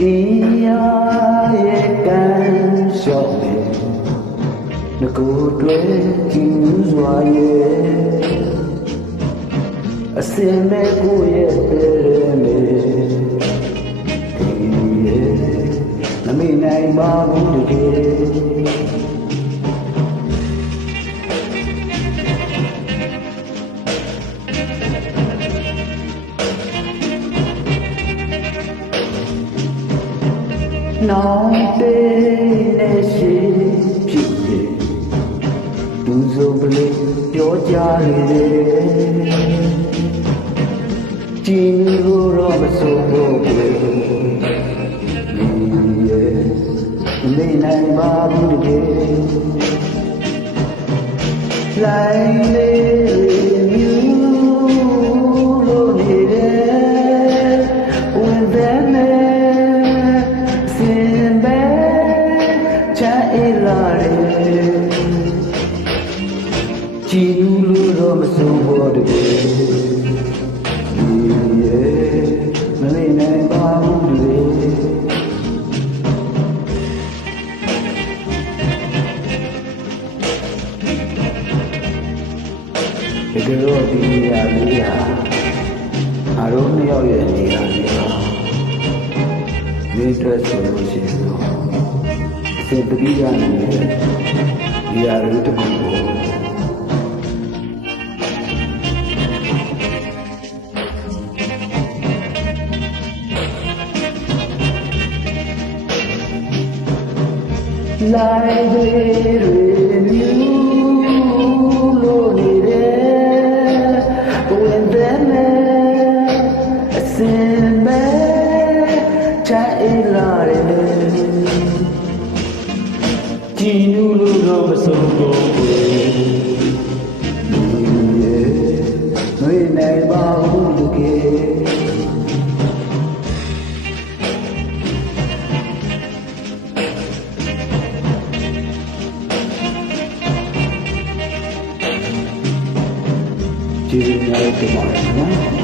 ရဲ့ကံလျှောက်နေငကိုတွေကျူးစွာရဲ့အစင်မဲ့ကိုရဲ့ပဲနေဒီရဲ့မမေ့နိုင်ပါဘူးတကယ်နောင်တေးနဲ့ရှိဖြစ်ဖြစ်သူစုံကလေးပြောကြလေကြည်လို့တော့မဆိုဘူးလေနေနိုင်ပါဘူးတကယ်လိုက်လေမြူလို့နေတယ်ဝင်တဲ့ကြည်လို့တော့မဆုံးဘောတကယ်မလေးနိုင်ပါဘူးလေတကယ်တော့ဒီနေရာလေးဟာအားလုံးနှစ်ယောက်ရဲ့နေရာလေးပါမိအတွက်ဆိုလို့ရှိရင်တော့စေတတိယနေတဲ့နေရာလေးတစ်ခုကိုလိုက်တွေမြူလို့နေတယ်ဝင်တဲ့နဲ့အစင်မဲ့ချအိလာတယ်ကြည်နူးလို့တော့မဆုံးတော့ဘူးမနိုင်ပါဘူးတကယ်ကျေးဇူးများတင်ပါတယ်နော်